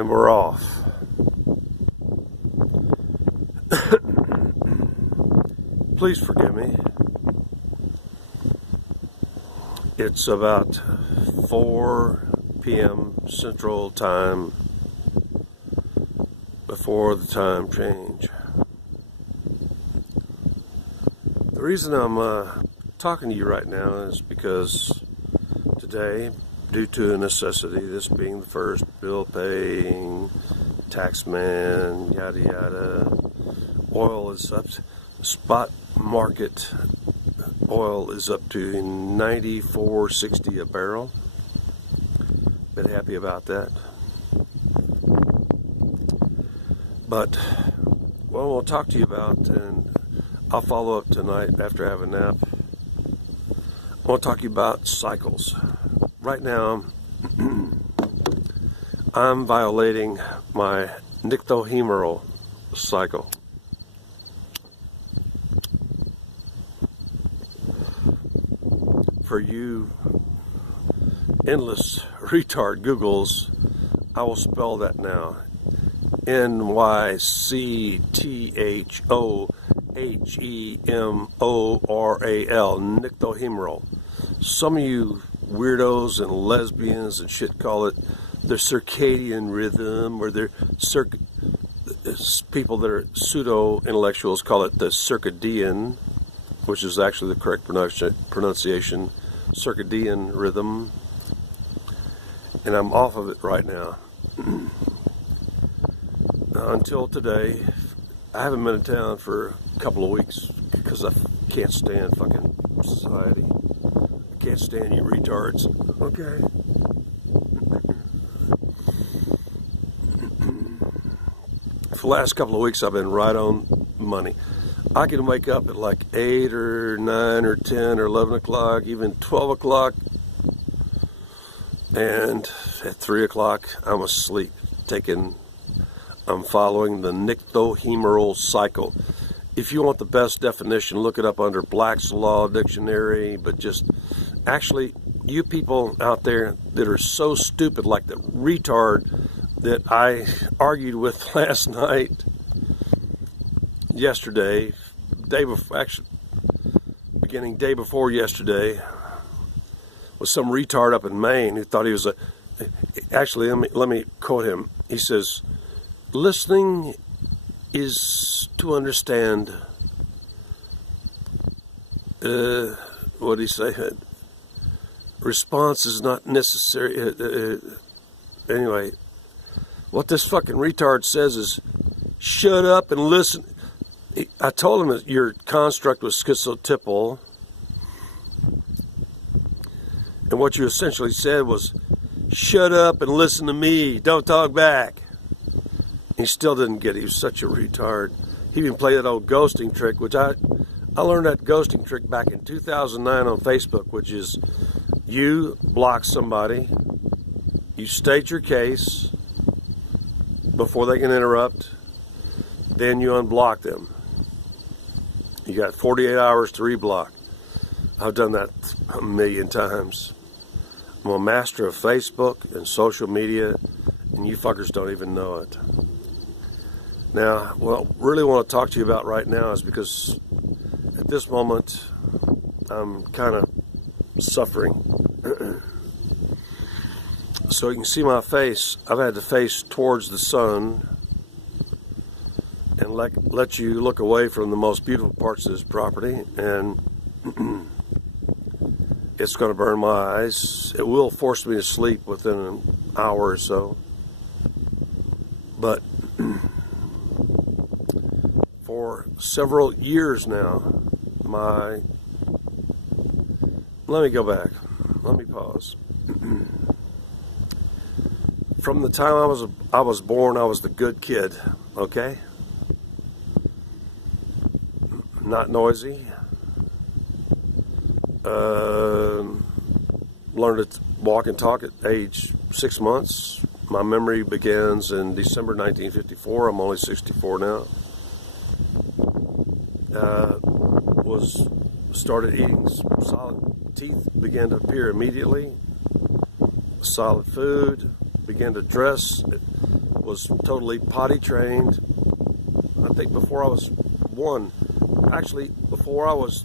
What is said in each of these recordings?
And we're off. Please forgive me. It's about 4 p.m. Central Time before the time change. The reason I'm talking to you right now is because today, due to a necessity, this being the first bill paying, tax man, yada yada, oil is up, spot market oil is up to $94.60 a barrel. Been happy about that. But what I want to talk to you about, and I'll follow up tonight after I have a nap, I want to talk to you about cycles. Right now, I'm violating my Nycthohemoral cycle. For you endless retard Googles, I will spell that now. Nycthohemoral, Nycthohemoral. Some of you weirdos and lesbians and shit call it the circadian rhythm, or people that are pseudo-intellectuals call it the circadian, which is actually the correct pronunciation, circadian rhythm. And I'm off of it right now. Until today, I haven't been in town for a couple of weeks because I can't stand fucking society. I can't stand you retards. Okay. For the last couple of weeks, I've been right on money. I can wake up at like 8 or 9 or 10 or 11 o'clock, even 12 o'clock, and at 3 o'clock, I'm asleep, I'm following the Nycthohemoral Cycle. If you want the best definition, look it up under Black's Law Dictionary, but actually, you people out there that are so stupid, like the retard that I argued with last night, yesterday, day before yesterday, was some retard up in Maine who thought he was actually, let me quote him. He says, listening is to understand, what did he say? Response is not necessary. Anyway, what this fucking retard says is, shut up and listen. I told him that your construct was schizotypal, and what you essentially said was, shut up and listen to me, don't talk back. He still didn't get it. He was such a retard. He even played that old ghosting trick, which I learned that ghosting trick back in 2009 on Facebook, which is you block somebody, you state your case before they can interrupt, then you unblock them. You got 48 hours to reblock. I've done that a million times. I'm a master of Facebook and social media, and you fuckers don't even know it. Now, what I really want to talk to you about right now is because at this moment, I'm kind of suffering. So you can see my face. I've had to face towards the sun and let you look away from the most beautiful parts of this property, and it's going to burn my eyes. It will force me to sleep within an hour or so. But for several years now, let me go back. Let me pause. From the time I was born, I was the good kid, okay? Not noisy. Learned to walk and talk at age 6 months. My memory begins in December 1954. I'm only 64 now. Started eating solid. Teeth began to appear immediately. Solid food. Began to dress was totally potty trained. I think before I was 1, actually before I was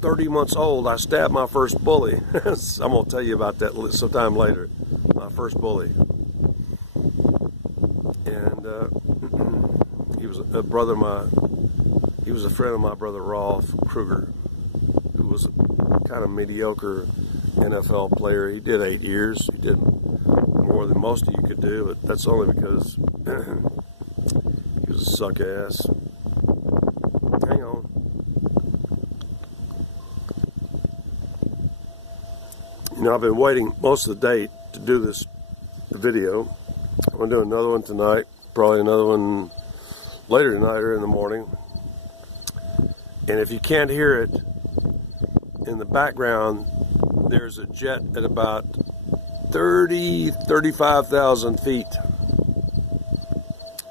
30 months old, I stabbed my first bully. I'm going to tell you about that sometime later. My first bully. And he was a brother of my, he was a friend of my brother Rolf Kruger, who was a kind of mediocre NFL player. He did 8 years. He did more than most of you could do, but that's only because he was a suck ass. Hang on. You know, I've been waiting most of the day to do this video. I'm going to do another one tonight, probably another one later tonight or in the morning. And if you can't hear it, in the background, there's a jet at about 35,000 feet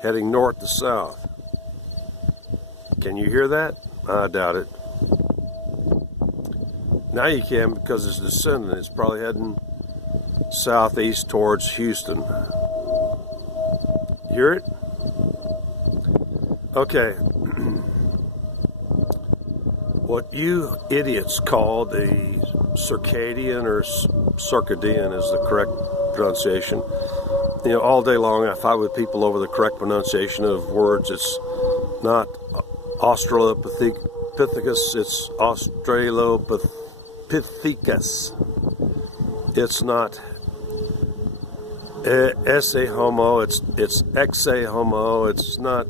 heading north to south. Can you hear that? I doubt it. Now you can, because it's descending. It's probably heading southeast towards Houston. Hear it? Okay. What you idiots call the circadian or circadian is the correct pronunciation. You know, all day long I fight with people over the correct pronunciation of words. It's not Australopithecus, it's Australopithecus. It's not esse homo, it's exe homo. It's not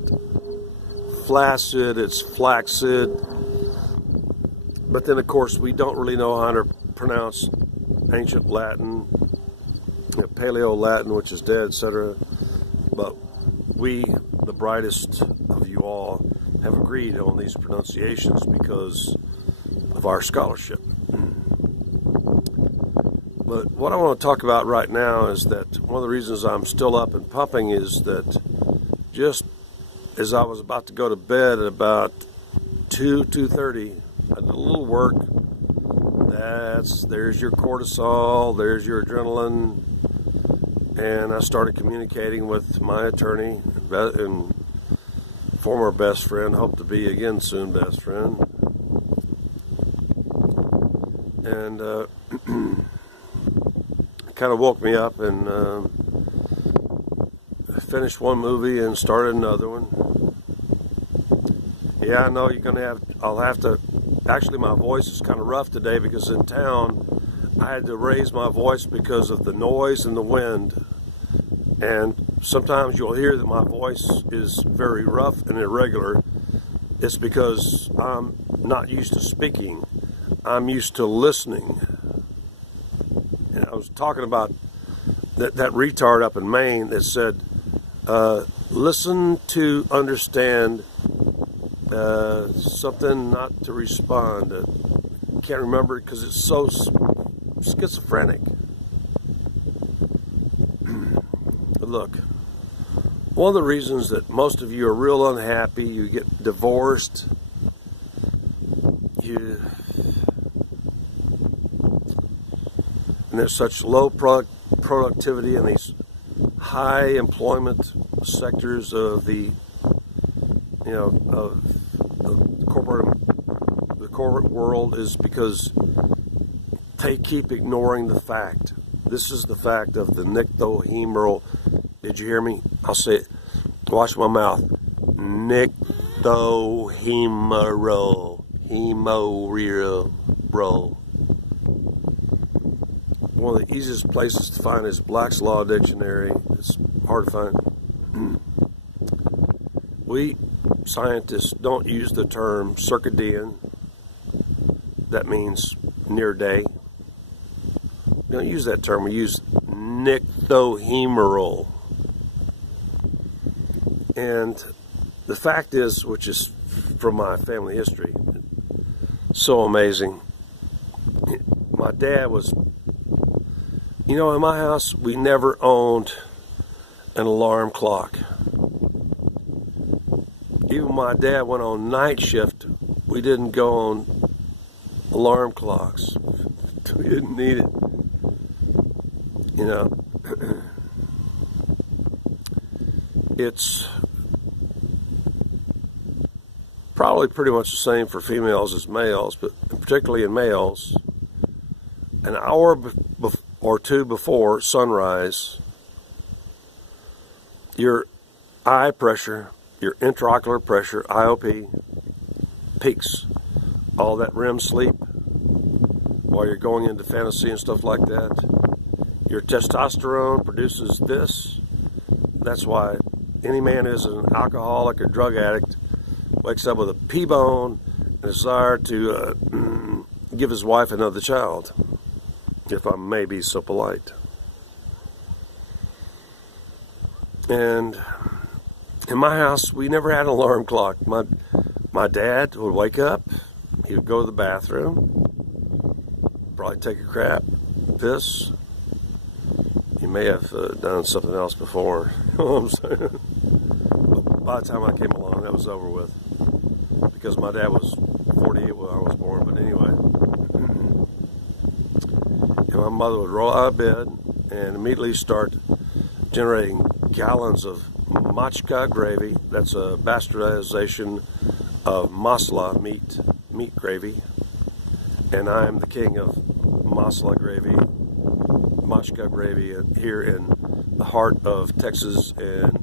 flaccid, it's flaccid. But then, of course, we don't really know how to pronounce ancient Latin, Paleo-Latin, which is dead, etc. But we, the brightest of you all, have agreed on these pronunciations because of our scholarship. But what I want to talk about right now is that one of the reasons I'm still up and pumping is that just as I was about to go to bed at about 2:30, I did a little work. There's your cortisol, there's your adrenaline, and I started communicating with my attorney and former best friend, hope to be again soon best friend, and kind of woke me up and finished one movie and started another one. Yeah, I know I'll have to. Actually, my voice is kind of rough today because in town I had to raise my voice because of the noise and the wind. And sometimes you'll hear that my voice is very rough and irregular. It's because I'm not used to speaking. I'm used to listening. And I was talking about that retard up in Maine that said, listen to understand, something not to respond. Can't remember it because it's so schizophrenic. But look, one of the reasons that most of you are real unhappy, you get divorced, and there's such low productivity in these high employment sectors of the corporate world, is because they keep ignoring the fact. This is the fact of the Nycthohemoral. Did you hear me? I'll say it. Watch my mouth. Nycthohemoral. One of the easiest places to find is Black's Law Dictionary. It's hard to find. We scientists don't use the term circadian. That means near day. We don't use that term. We use Nycthohemoral. And the fact is, which is from my family history, so amazing. My dad was, in my house, we never owned an alarm clock. Even my dad went on night shift. We didn't go on alarm clocks. We didn't need it. it's probably pretty much the same for females as males, but particularly in males, an hour or two before sunrise, your eye pressure, your intraocular pressure, IOP, peaks. All that REM sleep while you're going into fantasy and stuff like that. Your testosterone produces this. That's why any man who's an alcoholic or drug addict wakes up with a P-bone and a desire to give his wife another child, if I may be so polite. And in my house, we never had an alarm clock. My dad would wake up, he would go to the bathroom, probably take a crap, piss. He may have done something else before, you know what I'm saying? By the time I came along, that was over with. Because my dad was 48 when I was born, but anyway. And my mother would roll out of bed and immediately start generating gallons of machka gravy. That's a bastardization of masala, meat gravy. And I am the king of masala gravy, machka gravy, here in the heart of Texas and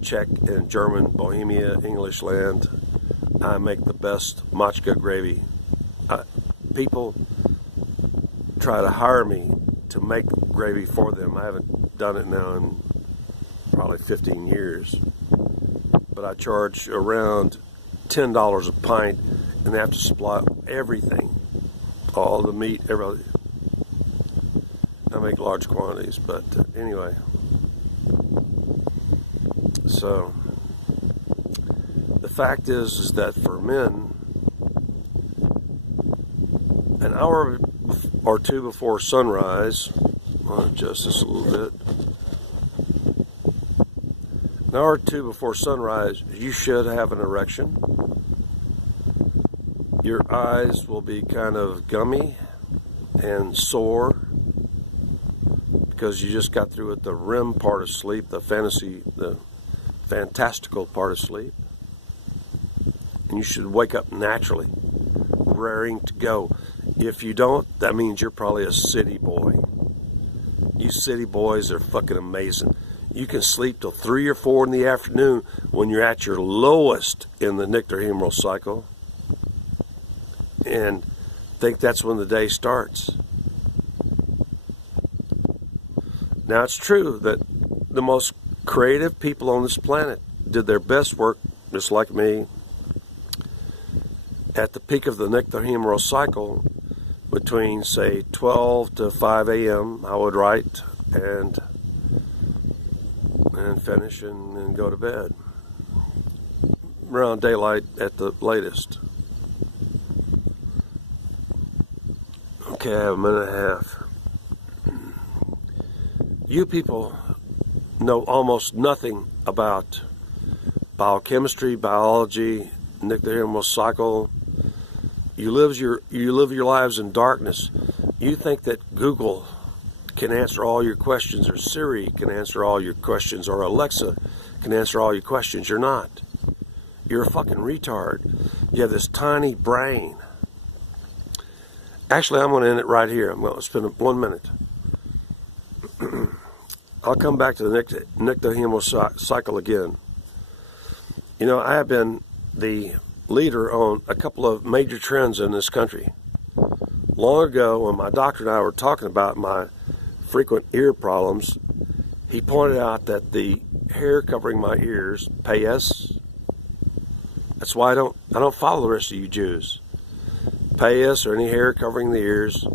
Czech and German Bohemia, English land. I make the best machka gravy. People try to hire me to make gravy for them. I haven't done it now in probably 15 years. But I charge around $10 a pint, and they have to supply everything. All the meat, everything. I make large quantities, but anyway. So, the fact is that for men, an hour or two before sunrise, I'll adjust this a little bit. An hour or two before sunrise, you should have an erection. Your eyes will be kind of gummy and sore because you just got through with the REM part of sleep, the fantastical part of sleep. And you should wake up naturally, raring to go. If you don't, that means you're probably a city boy. You city boys are fucking amazing. You can sleep till 3 or 4 in the afternoon when you're at your lowest in the Nycthohemoral Cycle, and think that's when the day starts. Now, it's true that the most creative people on this planet did their best work, just like me, at the peak of the Nycthohemoral Cycle between, say, 12 to 5 a.m. I would write and finish and go to bed. Around daylight at the latest. Okay, I have a minute and a half. You people know almost nothing about biochemistry, biology, Nycthohemoral Cycle. You live your lives in darkness. You think that Google can answer all your questions, or Siri can answer all your questions, or Alexa can answer all your questions. You're not. You're a fucking retard. You have this tiny brain. Actually, I'm going to end it right here. I'm going to spend 1 minute. I'll come back to the Nycthohemoral Cycle again. You know, I have been the leader on a couple of major trends in this country. Long ago, when my doctor and I were talking about my frequent ear problems, he pointed out that the hair covering my ears, payas, that's why I don't follow the rest of you Jews. Payas, or any hair covering the ears,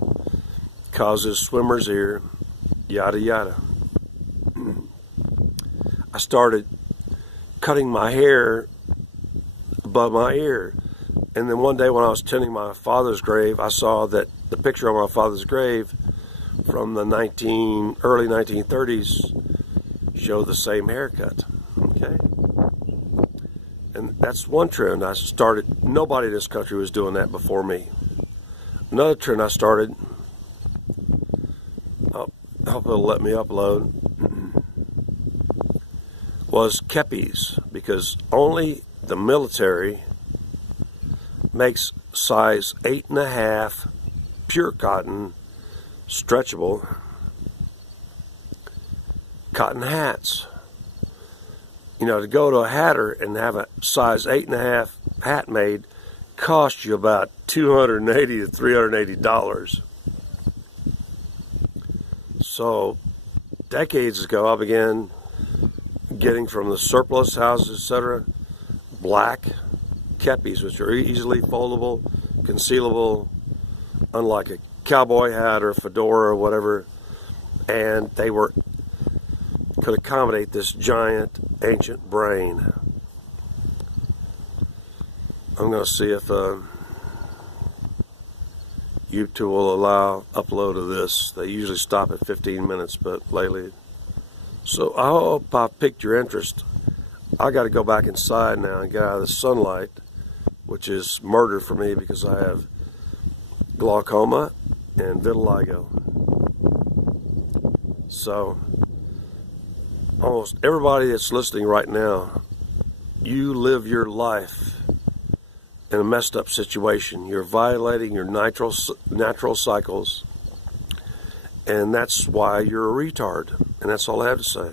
causes swimmer's ear, yada yada. I started cutting my hair above my ear, and then one day when I was tending my father's grave, I saw that the picture on my father's grave from the early 1930s showed the same haircut. Okay, and that's one trend I started. Nobody in this country was doing that before me. Another trend I started, I hope it'll let me upload, was kepis, because only the military makes size 8.5 pure cotton stretchable cotton hats. You know, to go to a hatter and have a size 8.5 hat made costs you about $280 to $380. So decades ago, I began getting from the surplus houses, etc., black kepis, which are easily foldable, concealable, unlike a cowboy hat or a fedora or whatever, and they could accommodate this giant ancient brain. I'm going to see if YouTube will allow upload of this. They usually stop at 15 minutes, but lately. So I hope I piqued your interest. I got to go back inside now and get out of the sunlight, which is murder for me because I have glaucoma and vitiligo. So almost everybody that's listening right now, you live your life in a messed up situation. You're violating your natural cycles, and that's why you're a retard. And that's all I have to say.